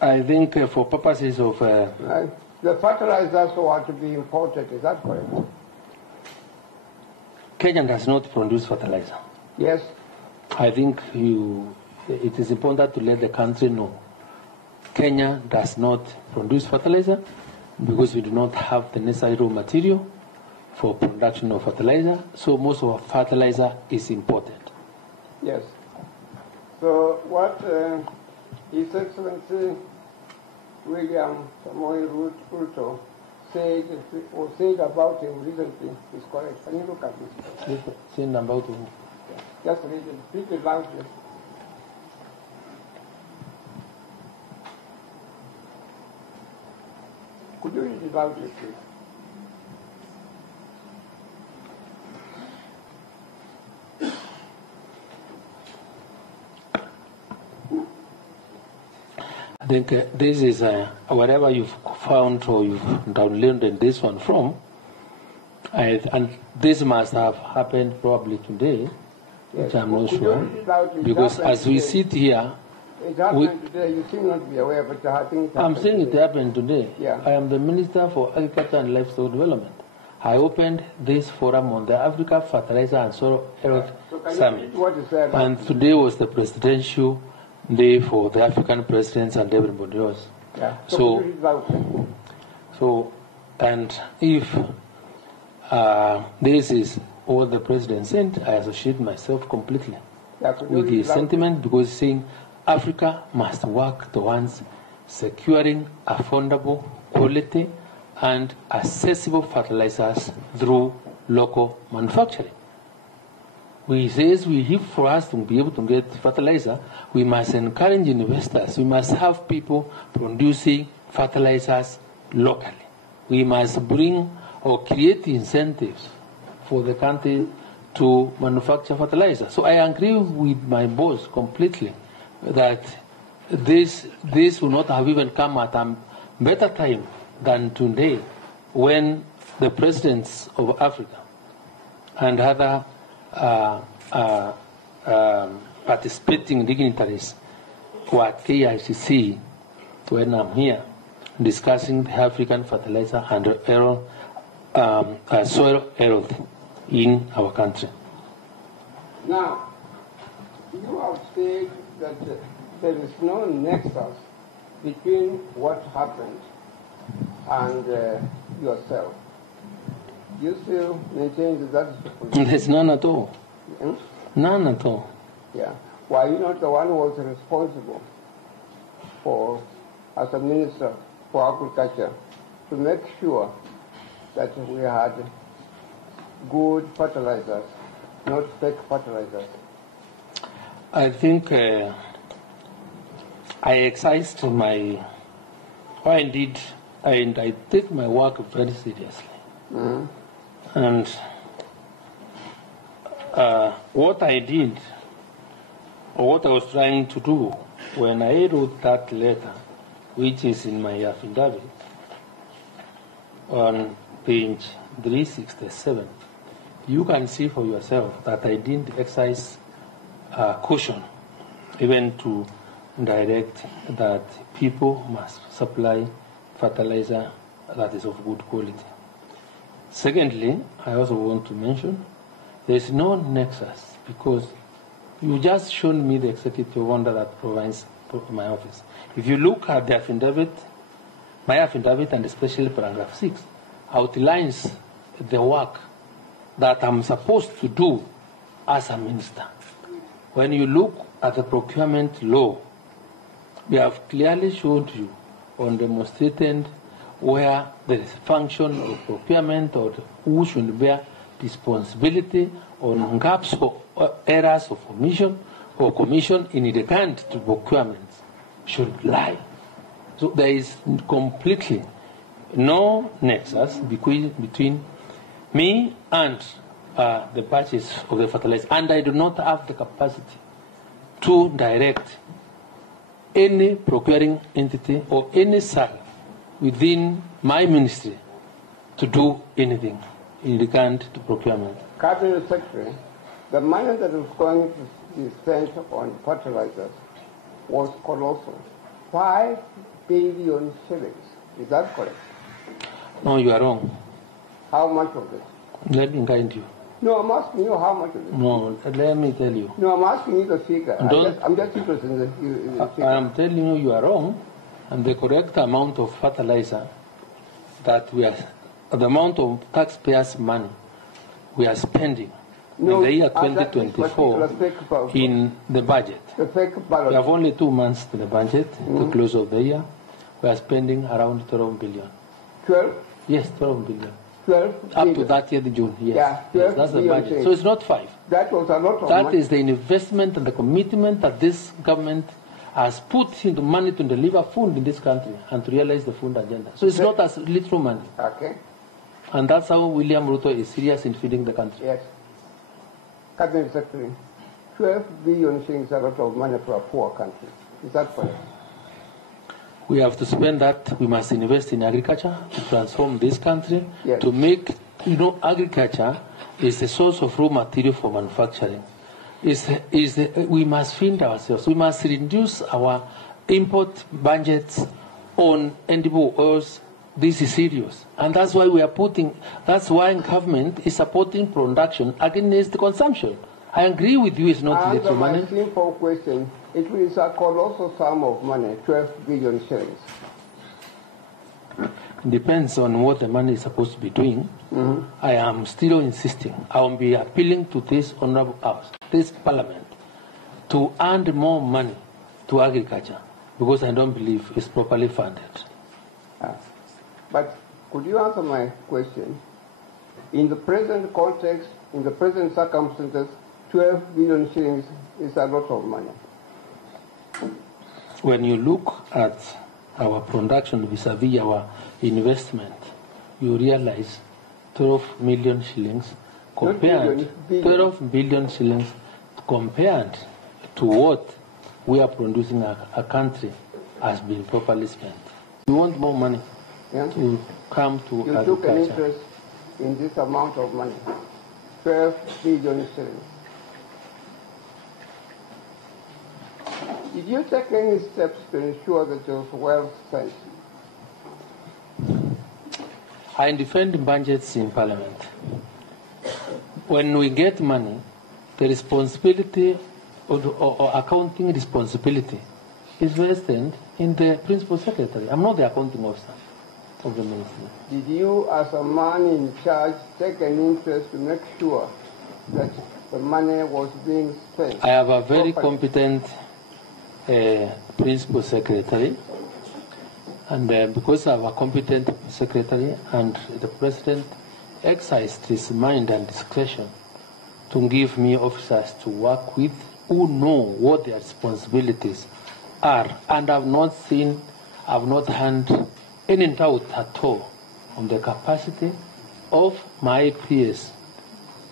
I think for purposes of... the fertilizers were to be imported, is that correct? Kenya does not produce fertilizer. Yes. I think it is important to let the country know Kenya does not produce fertilizer because we do not have the necessary raw material for production of fertilizer, so most of our fertilizer is imported. Yes. So what His Excellency William Samoei Ruto said about him recently is correct. Can you look at this? Saying about who? Just read it. Read it loudly. Could you read it loudly, please? I think this is wherever you've found or you've downloaded this one from, and this must have happened probably today, which I'm not sure, because as we sit here, it happened today. You seem not to be aware, but I think I'm saying it happened today. Yeah. I am the Minister for Agriculture and Livestock Development. I opened this forum on the Africa Fertilizer and Soil Health Summit, and today was the presidential day for the African presidents and everybody else. Yeah. So, and if this is what the president said, I associate myself completely with his sentiment, because saying Africa must work towards securing affordable, quality, and accessible fertilizers through local manufacturing. For us to be able to get fertilizer, we must encourage investors. We must have people producing fertilizers locally. We must bring or create incentives for the country to manufacture fertilizer. So I agree with my boss completely that this will not have even come at a better time than today, when the presidents of Africa and other participating dignitaries who are at KICC, when I'm here, discussing the African fertilizer and soil health in our country. Now, you have said that there is no nexus between what happened and yourself. You still maintain that is the position? There's none at all. Hmm? None at all. Yeah. Why are you not the one who was responsible for, as a minister for agriculture, to make sure that we had good fertilizers, not fake fertilizers? I think I exercised my, and I take my work very seriously. Mm-hmm. And what I did, or what I was trying to do when I wrote that letter, which is in my affidavit, on page 367, you can see for yourself that I didn't exercise caution, even to direct that people must supply fertilizer that is of good quality. Secondly, I also want to mention there is no nexus, because you just shown me the executive order that provides my office. If you look at the affidavit, my affidavit, and especially paragraph 6, outlines the work that I'm supposed to do as a minister. When you look at the procurement law, we have clearly showed you on demonstrated where there is function of procurement, or who should bear responsibility on gaps or errors of omission or commission in regard to procurement should lie. So there is completely no nexus between me and the purchase of the fertilizer, and I do not have the capacity to direct any procuring entity or any site within my ministry to do anything in regard to procurement. Cabinet Secretary, the money that is going to we spent on fertilizers was colossal. 5 billion shillings. Is that correct? No, you are wrong. How much of it? Let me guide you. No, I'm asking you how much of it. No, let me tell you. No, I'm asking you the figure. Don't- I'm just interested in the figure. I am telling you, you are wrong, and the correct amount of fertilizer that we are, the amount of taxpayers' money we are spending No, in the year and that is 2024 particular fake ballot. in the budget. The fake We ballot. have only 2 months to the budget, to close of the year. We are spending around 12 billion. 12? Yes, 12 billion. 12 Up to billion. 30th June, yes. Yeah, 12 Yes, that's the billion budget. change. So it's not 5. That was a lot of That money. is the investment and the commitment that this government has put into money to deliver food in this country and to realize the food agenda. So it's not as little money. Okay. And that's how William Ruto is serious in feeding the country. Yes. Cabinet Secretary, 12 billion shillings is a lot of money for a poor country. Is that correct? We have to spend that. We must invest in agriculture to transform this country, Yes. to make, agriculture is the source of raw material for manufacturing. We must feed ourselves. We must reduce our import budgets on edible oils. This is serious. And that's why that's why government is supporting production against the consumption. I agree with you, it's not Answer little my money. simple question. It is a colossal sum of money, 12 billion shillings. Depends on what the money is supposed to be doing. I am still insisting. I will be appealing to this honorable house, this parliament, to earn more money to agriculture because I don't believe it's properly funded. But could you answer my question? In the present context, in the present circumstances, 12 billion shillings is a lot of money. When you look at our production vis-a-vis our investment, you realize 12 million shillings compared, billion. 12 billion shillings compared to what we are producing a country has been properly spent. We want more money to come to You took an agriculture. interest in this amount of money, 12 billion shillings. Did you take any steps to ensure that it was well spent? I defend budgets in Parliament. When we get money, the responsibility or accounting responsibility is vested in the Principal Secretary. I'm not the accounting officer of the ministry. Did you, as a man in charge, take an interest to make sure that the money was being spent? I have a very properly? competent Principal Secretary, and because I have a competent Secretary and the President exercised his mind and discretion to give me officers to work with who know what their responsibilities are, and I've not had any doubt at all on the capacity of my peers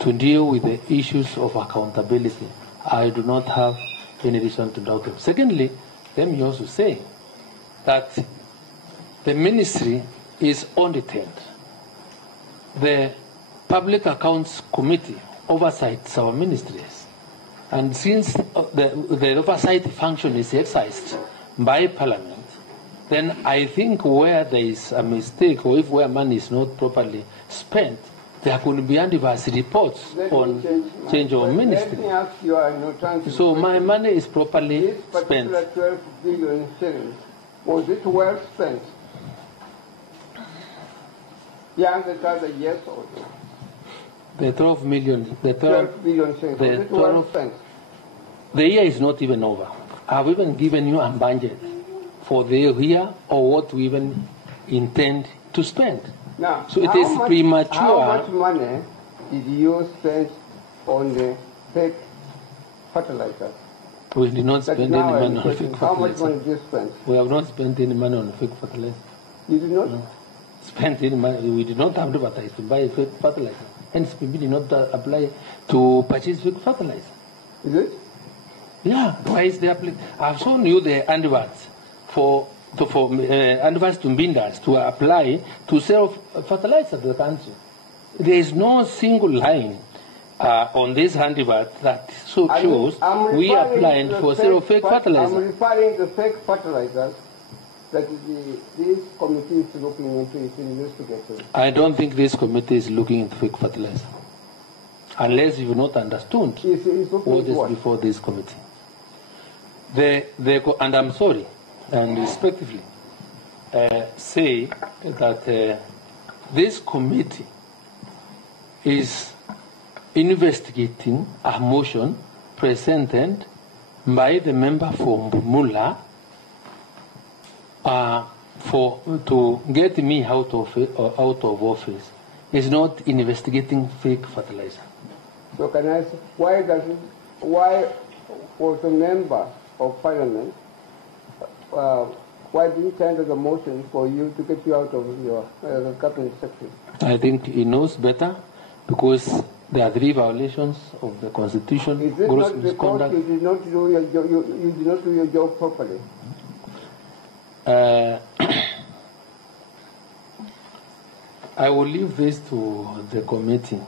to deal with the issues of accountability. I do not have any reason to doubt them. Secondly, let me also say that the ministry is audited. The Public Accounts Committee oversights our ministries. And since the oversight function is exercised by Parliament, then I think where there is a mistake or if where money is not properly spent, there could be adverse reports on change of ministry. Let me ask you an alternative So my question. money is properly This spent. particular 12 billion shillings, was it well spent? The answer is either yes or no. The 12 million, the 12 billion shillings, was the it well 12 spent? The year is not even over. I've even given you a budget for the year or what we even intend to spend. Now, So it is premature. How much money did you spend on the fake fertilizers? We did not That spend now any I'm money on questioning. fake How much fertilizer. money did you spend? We have not spent any money on fake fertilizer. You did not? No. Spent any money. We did not advertise to buy fake fertilizer. Hence, we did not apply to purchase fake fertilizer. Is it? Yeah. Why is the application? I've shown you the adverts for adverts to bidders to apply to sell fertilizer to the country. There is no single line on this handbook that shows we applied for zero fake fertilizer. I'm referring to fake fertilizers that this committee is looking into, is investigating. I don't think this committee is looking into fake fertilizer, unless you've not understood what is before this committee. And I'm sorry, and respectively, say that this committee is investigating a motion presented by the member for Mula to get me out of office. Is not investigating fake fertilizer. So can I ask, why was the member of parliament, why didn't he tender the motion for you to get you out of your cabinet secretary? I think he knows better, because there are 3 violations of the Constitution. Is it not because you did not do your job properly? I will leave this to the committee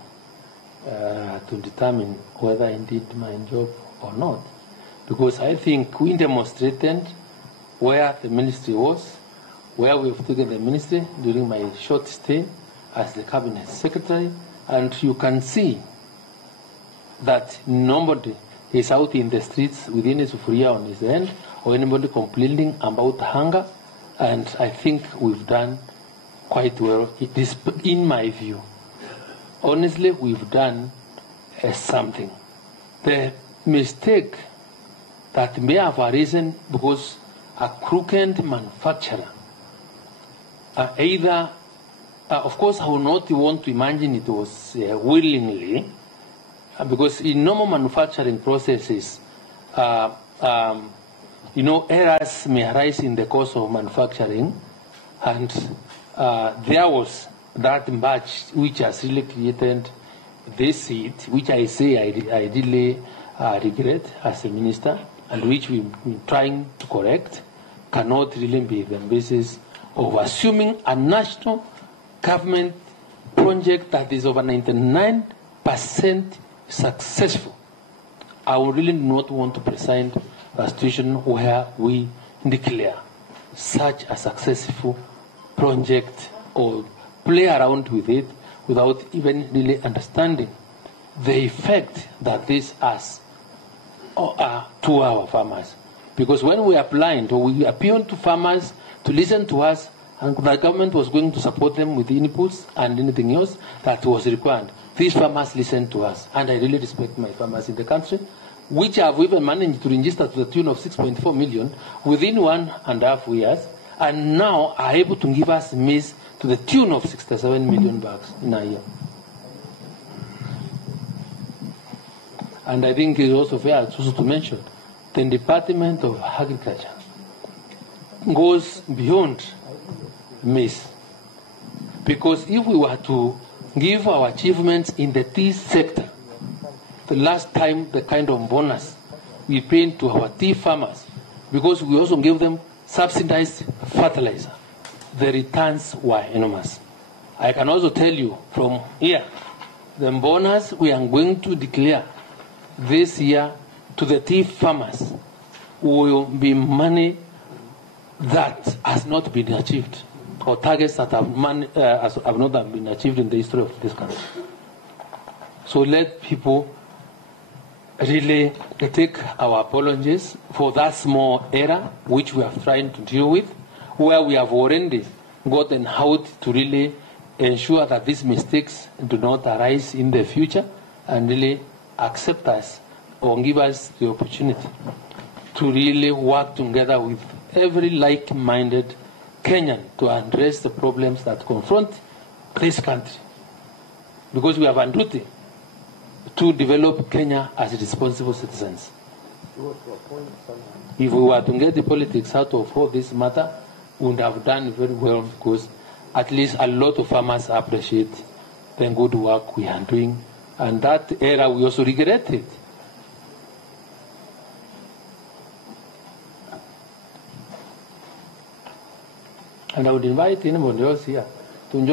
to determine whether I did my job or not, because I think we demonstrated where the ministry was, where we've taken the ministry during my short stay as the cabinet secretary, and you can see that nobody is out in the streets within his sufuria on his hand, or anybody complaining about hunger, and I think we've done quite well. It is, in my view, honestly, we've done something. The mistake that may have arisen because a crooked manufacturer, either, of course, I would not want to imagine it was willingly, because in normal manufacturing processes, errors may arise in the course of manufacturing, and there was that batch which has really created this seed, which I say I really regret as a minister, and which we've been trying to correct, cannot really be the basis of assuming a national government project that is over 99% successful. I would really not want to present a situation where we declare such a successful project or play around with it without even really understanding the effect that this has to our farmers. Because when we applied, or we appealed to farmers to listen to us, and the government was going to support them with inputs and anything else that was required, these farmers listened to us. And I really respect my farmers in the country, which have even managed to register to the tune of 6.4 million within 1.5 years, and now are able to give us maize to the tune of 67 million bags in a year. And I think it's also fair also to mention the Department of Agriculture goes beyond maize. Because if we were to give our achievements in the tea sector, the last time the kind of bonus we paid to our tea farmers, because we also gave them subsidized fertilizer, the returns were enormous. I can also tell you from here, the bonus we are going to declare this year to the tea farmers will be money that has not been achieved, or targets that have not been achieved in the history of this country. So let people really take our apologies for that small error which we are trying to deal with, where we have already gotten out to really ensure that these mistakes do not arise in the future, and really accept us or give us the opportunity to really work together with every like-minded Kenyan to address the problems that confront this country. Because we have a duty to develop Kenya as responsible citizens. If we were to get the politics out of all this matter, we would have done very well, because at least a lot of farmers appreciate the good work we are doing. And that era we also regret it. And I would invite anyone else here to enjoy